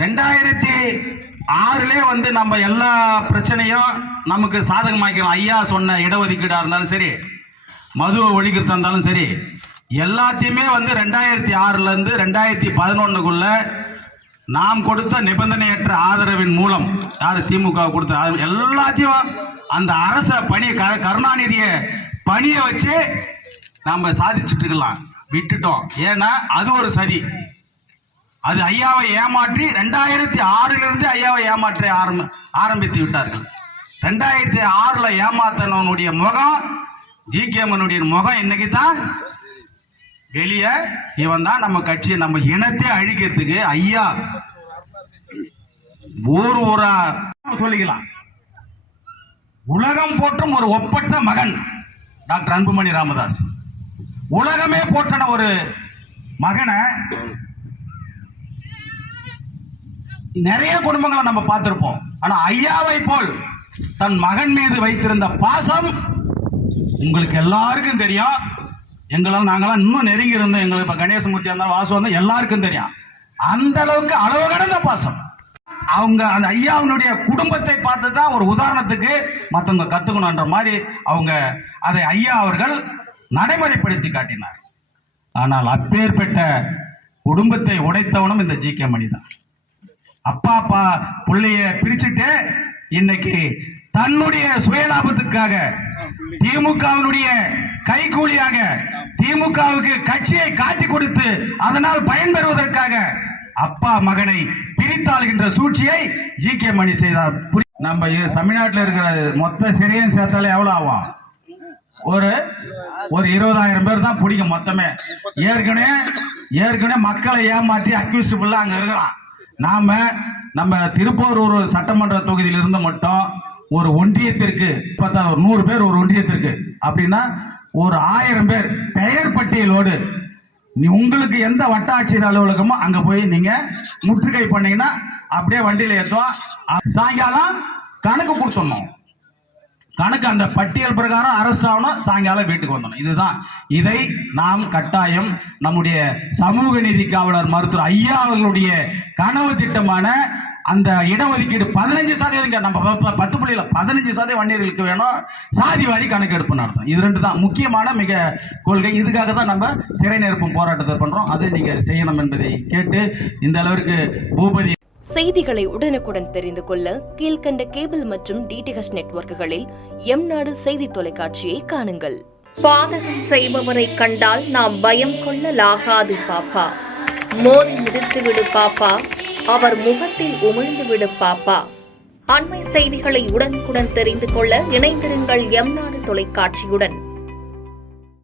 2006 வந்து நம்ம எல்லா பிரச்சனையும் நமக்கு சாதகமாக்கிறோம். ஐயா சொன்ன இடஒதுக்கீடா இருந்தாலும் சரி, மதுவை ஒழிக்கிறதா இருந்தாலும் சரி, எல்லாத்தையுமே வந்து 2006 இருந்து 2011 நாம் கொடுத்த நிபந்தனையற்ற ஆதரவின் மூலம், யாரு திமுக கொடுத்த எல்லாத்தையும் அந்த அரச பணி கருணாநிதிய பணியை வச்சு நாம சாதிச்சுட்டு இருக்கலாம். விட்டுட்டோம். ஏன்னா அது ஒரு சதி. அது ஐயாவை ஏமாற்றி 2006 ஐயாவை ஏமாற்றி ஆரம்பித்து விட்டார்கள். 2006 ஏமாத்தனுடைய முகம், ஜிகேமனுடைய முகம் இன்னைக்கு தான் வெளியே. இவன் தான் நம்ம கட்சி, நம்ம இனத்தை அழிக்கிறதுக்கு ஐயா ஊரா சொல்லிக்கலாம். உலகம் போற்றும் ஒரு ஒப்பற்ற மகன் டாக்டர் அன்புமணி ராமதாஸ். உலகமே போற்றன ஒரு மகனை நிறைய குடும்பங்களை நம்ம பார்த்திருப்போம். ஆனா ஐயாவை போல் தன் மகன் மீது வைத்திருந்த பாசம் உங்களுக்கு எல்லாருக்கும் தெரியும். எங்களால் நாங்களாம் இன்னும் நெருங்கி இருந்தோம். எங்களுக்கு இப்போ கணேசமூர்த்தி இருந்தால் வாசு வந்தால் எல்லாருக்கும் தெரியும். அந்த அளவுக்கு அளவு கடந்த பாசம். அவங்க அந்த ஐயாவுடைய குடும்பத்தை பார்த்து தான் ஒரு உதாரணத்துக்கு மற்றவங்க கற்றுக்கணுன்ற மாதிரி அவங்க அதை ஐயா அவர்கள் நடைமுறைப்படுத்தி காட்டினார். ஆனால் அப்பேற்பட்ட குடும்பத்தை உடைத்தவனும் இந்த ஜிகே மணி தான். அப்பா பிள்ளைய பிரிச்சுட்டு இன்னைக்கு தன்னுடைய சுயலாபத்துக்காக திமுகவினுடைய கைகூலியாக திமுகவுக்கு கட்சியை காட்டி கொடுத்து அதனால் பயன்பெறுவதற்காக அப்பா மகனை பிரித்தாளுகின்ற சூழ்ச்சியை ஜிகே மணி செய்தார். நம்ம தமிழ்நாட்டில் இருக்கிற மொத்த சிறையும் சேர்த்தாலே எவ்வளவு ஆகும்? ஒரு 20,000 பேர் தான் பிடிக்கும் மொத்தமே. ஏற்கனவே மக்களை ஏமாற்றி அக்யூஸ்ட் ஃபுல்லா அங்க இருக்கிறான். நம்ம திருப்பூர் சட்டமன்ற தொகுதியில் இருந்து மட்டும் ஒரு ஒன்றியத்திற்கு 100 பேர், ஒரு ஒன்றியத்திற்கு அப்படின்னா ஒரு 1000 பேர் பெயர் பட்டியலோடு உங்களுக்கு எந்த வட்டாட்சியர் அலுவலகமோ அங்க போய் நீங்க முற்றுகை பண்ணீங்கன்னா அப்படியே வண்டியில ஏற்றுவோம். சாயங்காலம் கணக்கு கொடுத்துடணும். கணக்கு அந்த பட்டியல் பிரகாரம் அரெஸ்ட் ஆகணும், சாயங்காலம் வீட்டுக்கு வந்துடணும். இதுதான். இதை நாம் கட்டாயம் நம்முடைய சமூக நீதி காவலர் மருத்துவர் ஐயா அவர்களுடைய கனவு திட்டமான அந்த இடஒதுக்கீடு 15% நம்ம 10 15% வன்னியர்களுக்கு வேணும். சாதி வாரி கணக்கெடுப்பு நடத்தும். இது 2 தான் முக்கியமான மிக கொள்கை. இதுக்காக தான் நம்ம சிறை நிரப்பும் போராட்டத்தை பண்றோம். அதை நீங்க செய்யணும் என்பதை கேட்டு இந்த அளவிற்கு பூபதி செய்திகளை உடனுக்குடன் தெரிந்து கொள்ள கீழ்கண்ட கேபிள் மற்றும் டிடிஹெச் நெட்வொர்க்குகளில் எம்நாடு செய்தி தொலைக்காட்சியை காணுங்கள். பாதகம் செய்பவரை கண்டால் நாம் பயம் கொள்ளலாகாது பாப்பா. மோதி மிதித்துவிடு பாப்பா, அவர் முகத்தில் உமிழ்ந்துவிடு பாப்பா. அண்மை செய்திகளை உடனுக்குடன் தெரிந்து கொள்ள இணைந்திருங்கள் எம்நாடு தொலைக்காட்சியுடன்.